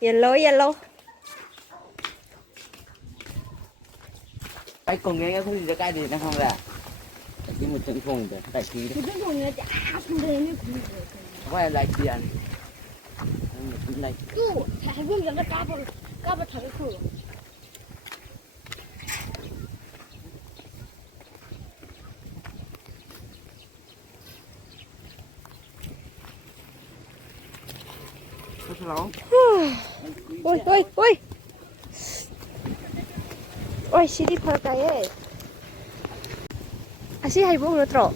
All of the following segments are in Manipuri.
yellow yellow. Cái cùng cái thứ gì cái gì nó không ra. Chỉ một chân thùng thôi, đại ký đấy. Một chân thùng này không đến Quay lại tiền. Một này. 또 해보면 까봐 잘했어. Ôi ôi ôi. Ôi CD phật cái ấy. À xí hay buông nữa trọ.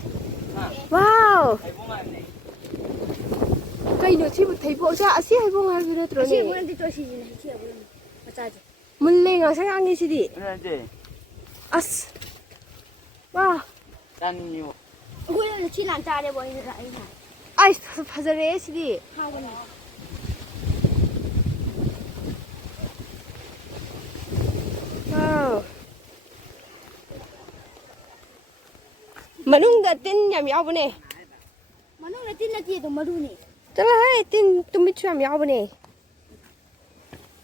Wow. Cây nữa chứ thấy bộ ra à xí hay buông hay nữa trọ 다시 này. 보는데 또 시지네. 시야 보는. 맞아지. 물랭아 생각이 CD. 그래. 아스. 와. 난 요. 그거는 지난 짜래 보이더라 이거. 아이 파자래 CD. 하고는. Wow. Manung ga tin yam yaw bane. Manung na tin na tiya to maruni. Tala hai tin tumit yam yaw bane.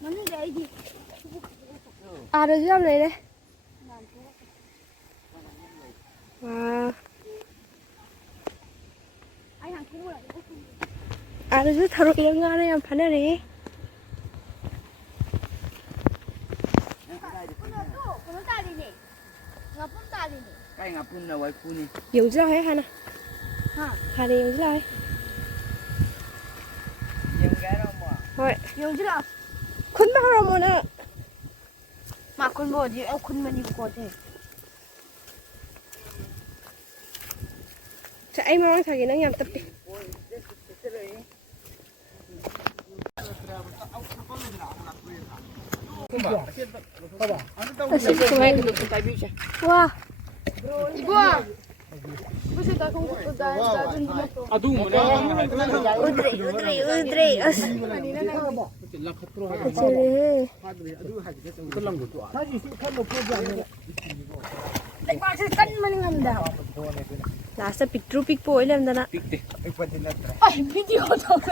Manung ga idi. À rồi yam này đây. Wow. Ai hàng kia rồi. À rồi tharo yang nga này yam phana re. 그거 딸이네. 나쁜 딸이네. Cái ngập phun là quay phun đi. Dùng dao hay hana? Ha. Hà đi dùng dao. Nhưng cái đâu mà. Thôi. 영주라. Khun bao rồi mà nè. 막 군 뭐지? 군만 입고 어때? Cho em nói thằng nó nhầm tập đi. Wow. 이거. 무슨 나 공부 나좀 먹고. 아 누구 뭐냐? Udri. Achire. 맛을 깐만 합니다. Nasa picture pic po ilam na na. 아, 비디오 저거.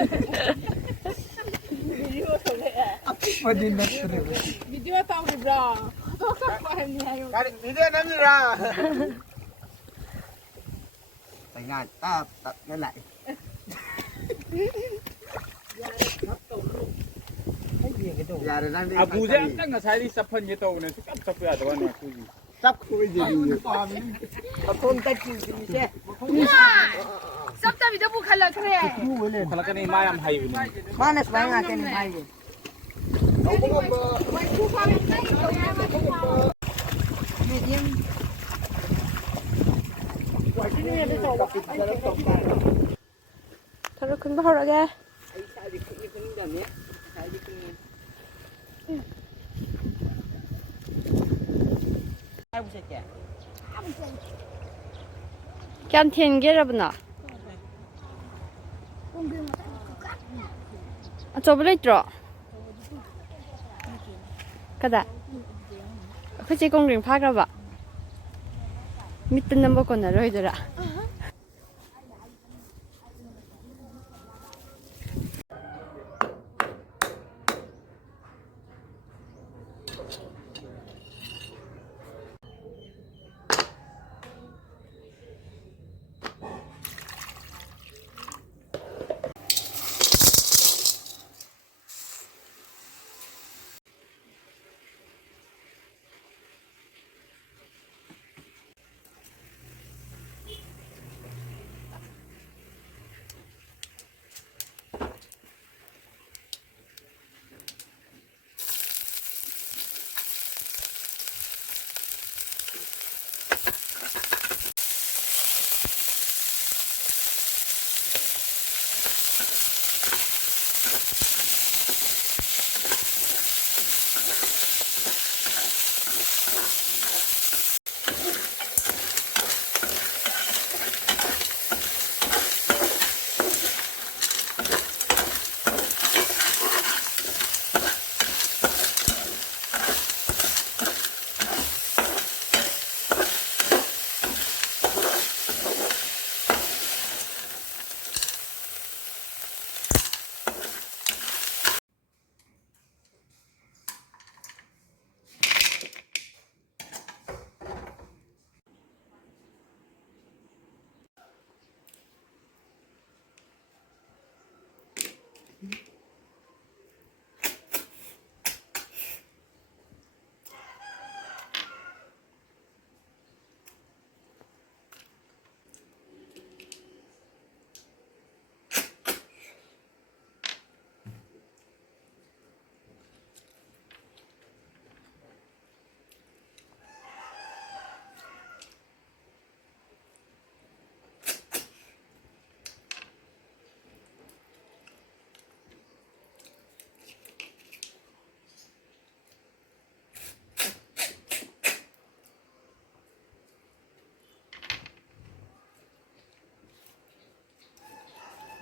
비디오 타고 그래. Video nắm ra. Tại ngày ta tập cái lại. Giờ rồi đang đi. 아 부재 땅나 살이 sap한 게 떠오네. 깜짝 놀라야 되네. Sắp khui gì. Không ta chịu gì chứ. 쌉답이 너무 갈라 그래. 칼라카니 마얌 하이브. Má này phải ngài cái này hay gì. Thằng khun bao rồi kìa. Can thiên ghê ra bên nào? À cho bên đây trọ. Cái đó. Cái gì công trình phát ra vậy? Mít năm bao con nào rồi đó.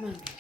Man.